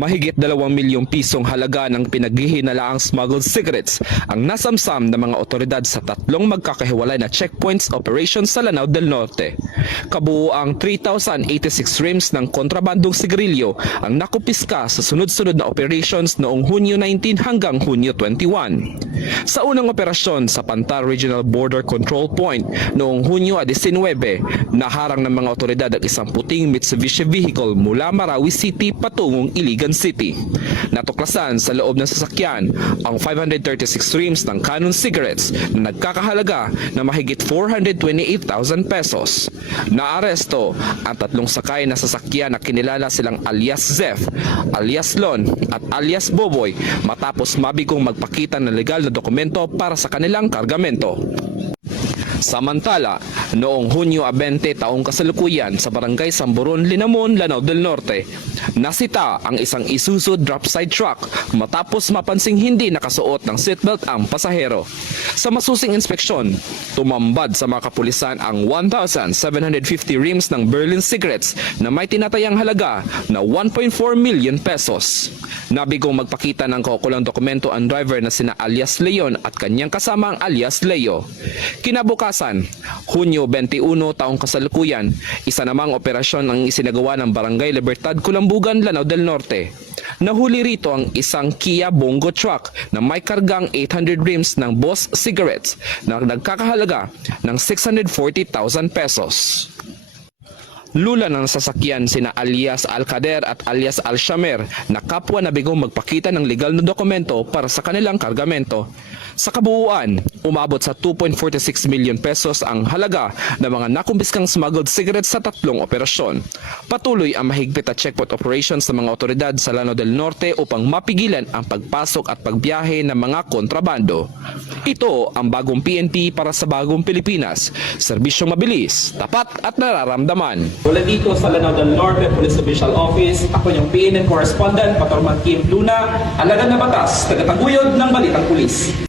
Mahigit 2 milyong pisong halaga ng pinaghihinalaang smuggled cigarettes ang nasamsam ng mga otoridad sa tatlong magkakahiwalay na checkpoints operations sa Lanao del Norte. Kabuuang 3,086 rims ng kontrabandong sigarilyo ang nakupiska sa sunod-sunod na operations noong Hunyo 19 hanggang Hunyo 21. Sa unang operasyon sa Pantar Regional Border Control Point noong Hunyo 19, naharang ng mga otoridad ang isang puting Mitsubishi vehicle mula Marawi City patungong Iligan City. Natuklasan sa loob ng sasakyan ang 536 rims ng Canon cigarettes na nagkakahalaga na mahigit 428,000 pesos. Naaresto ang tatlong sakay na sasakyan na kinilala silang alias Zef, alias Lon at alias Boboy matapos mabigong magpakita ng legal na dokumento para sa kanilang kargamento. Samantala, noong Hunyo 20 taong kasalukuyan sa Barangay Samburon, Linamon, Lanao del Norte, nasita ang isang Isuzu dropside truck matapos mapansing hindi nakasuot ng seatbelt ang pasahero. Sa masusing inspeksyon, tumambad sa mga kapulisan ang 1,750 rims ng Berlin cigarettes na may tinatayang halaga na 1.4 million pesos. Nabigong magpakita ng kaukulang dokumento ang driver na sina alias Leon at kanyang kasama ang alias Leo. Kinabukasan, Hunyo 21 taong kasalukuyan, isa namang operasyon ang isinagawa ng Barangay Libertad, Kulambugan, Lanao del Norte. Nahuli rito ang isang Kia Bongo truck na may kargang 800 rims ng Boss cigarettes na nagkakahalaga ng 640,000 pesos. Lula ng sasakyan sina alias Alcader at alias Alshamer na kapwa na bigong magpakita ng legal na dokumento para sa kanilang kargamento. Sa kabuuan, umabot sa 2.46 million pesos ang halaga ng mga nakumpiskang smuggled cigarettes sa tatlong operasyon. Patuloy ang mahigpit na checkpoint operations ng mga otoridad sa Lanao del Norte upang mapigilan ang pagpasok at pagbiyahe ng mga kontrabando. Ito ang bagong PNP para sa bagong Pilipinas. Serbisyong mabilis, tapat at nararamdaman. Mula dito sa Lanao del Norte Police Official Office, ako yung PNN Correspondent, Patrolman Kim Luna, Alagad na Batas, tagataguyod ng Balitang Pulis.